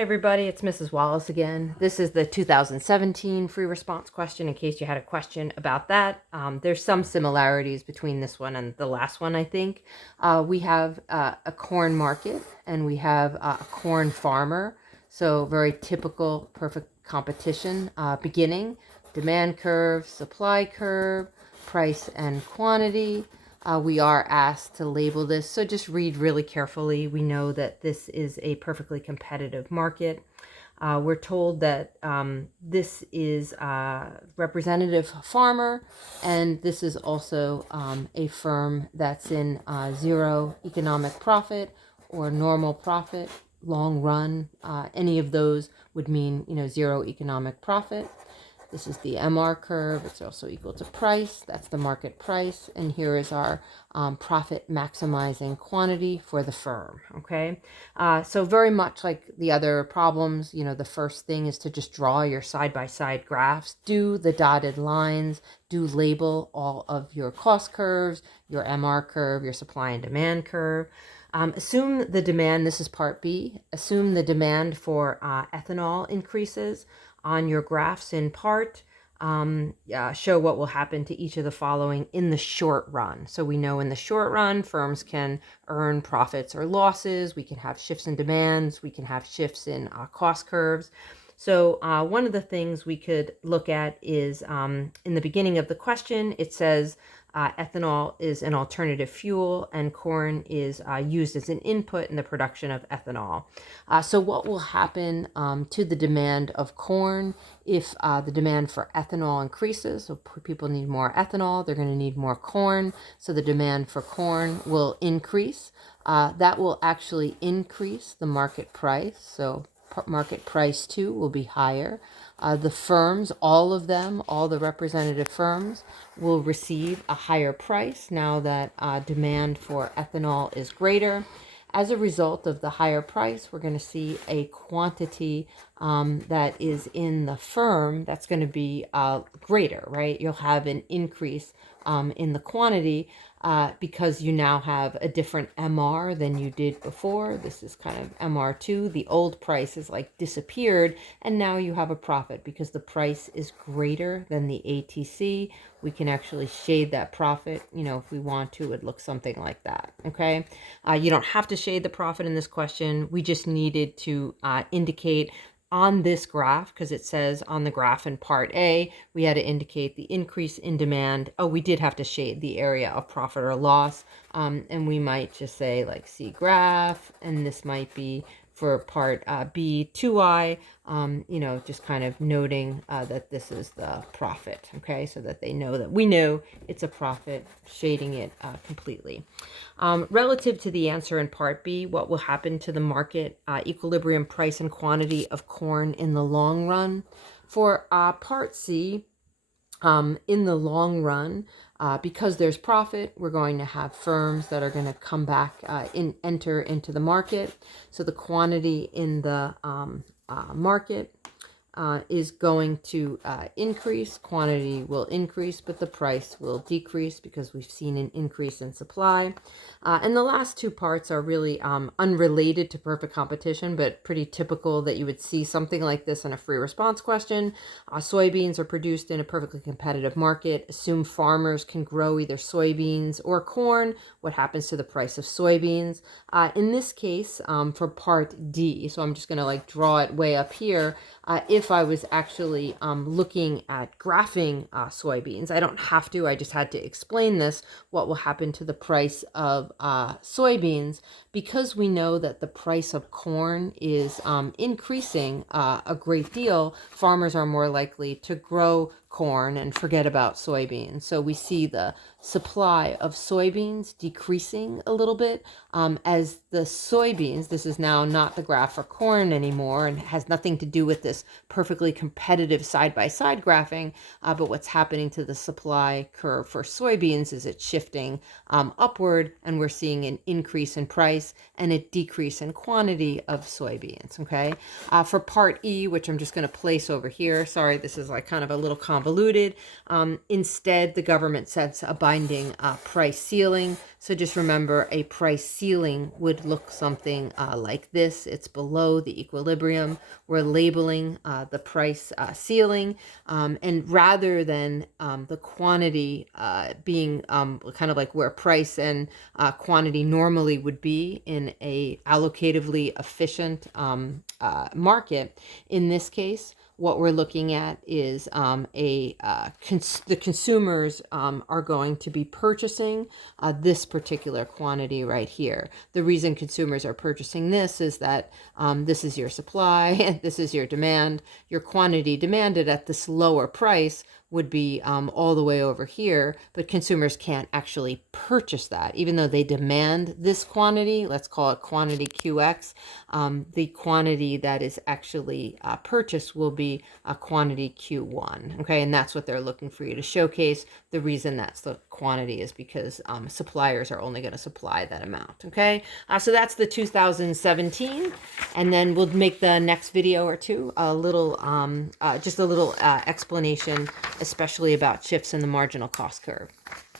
everybody, it's Mrs. Wallace again. This is the 2017 free response question in case you had a question about that. There's some similarities between this one and the last one, I think. We have a corn market and we have a corn farmer. So very typical perfect competition beginning, demand curve, supply curve, price and quantity. We are asked to label this, so just read really carefully. We know that this is a perfectly competitive market. We're told that this is a representative farmer, and this is also a firm that's in zero economic profit or normal profit, long run. Any of those would mean, zero economic profit. This is the MR curve. It's also equal to price. That's the market price. And here is our profit maximizing quantity for the firm. Okay. So very much like the other problems, the first thing is to just draw your side-by-side graphs, do the dotted lines, do label all of your cost curves, your MR curve, your supply and demand curve. Assume the demand, this is part B, assume the demand for ethanol increases on your graphs in part. Show what will happen to each of the following in the short run. So we know in the short run, firms can earn profits or losses. We can have shifts in demands. We can have shifts in cost curves. So one of the things we could look at is in the beginning of the question, it says ethanol is an alternative fuel and corn is used as an input in the production of ethanol. So what will happen to the demand of corn if the demand for ethanol increases? So people need more ethanol, they're going to need more corn. So the demand for corn will increase. That will actually increase the market price. So market price too will be higher. The firms, all of them, all the representative firms will receive a higher price now that demand for ethanol is greater. As a result of the higher price, we're going to see a quantity that is in the firm that's going to be greater, right? You'll have an increase in the quantity because you now have a different MR than you did before. This is kind of MR2. The old price is like disappeared, and now you have a profit because the price is greater than the ATC. We can actually shade that profit, if we want to. It looks something like that, okay? You don't have to shade the profit in this question. We just needed to indicate on this graph, because it says on the graph in part A, we had to indicate the increase in demand. Oh, we did have to shade the area of profit or loss. And we might just say like C graph, and this might be for part B, 2I, just kind of noting that this is the profit, okay, so that they know that we know it's a profit, shading it completely. Relative to the answer in part B, what will happen to the market equilibrium price and quantity of corn in the long run? For part C, in the long run, because there's profit, we're going to have firms that are going to come back enter into the market. So the quantity in the market is going to increase. Quantity will increase, but the price will decrease because we've seen an increase in supply. And the last two parts are really unrelated to perfect competition, but pretty typical that you would see something like this in a free response question. Soybeans are produced in a perfectly competitive market. Assume farmers can grow either soybeans or corn. What happens to the price of soybeans? In this case, for part D, so I'm just going to draw it way up here. If I was actually looking at graphing soybeans, I don't have to, I just had to explain this, what will happen to the price of soybeans, because we know that the price of corn is increasing a great deal. Farmers are more likely to grow corn and forget about soybeans. So we see the supply of soybeans decreasing a little bit as the soybeans, this is now not the graph for corn anymore and has nothing to do with this perfectly competitive side-by-side graphing, but what's happening to the supply curve for soybeans is it's shifting upward, and we're seeing an increase in price and a decrease in quantity of soybeans, okay? For part E, which I'm just going to place over here, sorry, this is kind of a little convoluted. Instead, the government sets a binding price ceiling. So just remember, a price ceiling would look something like this. It's below the equilibrium. We're labeling the price ceiling, and rather than the quantity being kind of like where price and quantity normally would be in a allocatively efficient market, in this case, what we're looking at is the consumers are going to be purchasing this particular quantity right here. The reason consumers are purchasing this is that this is your supply, this is your demand. Your quantity demanded at this lower price would be all the way over here, but consumers can't actually purchase that. Even though they demand this quantity, let's call it quantity QX, the quantity that is actually purchased will be a quantity Q1, okay? And that's what they're looking for you to showcase. The reason that's the quantity is because suppliers are only going to supply that amount, okay? So that's the 2017, and then we'll make the next video or two a little, just a little explanation, especially about shifts in the marginal cost curve.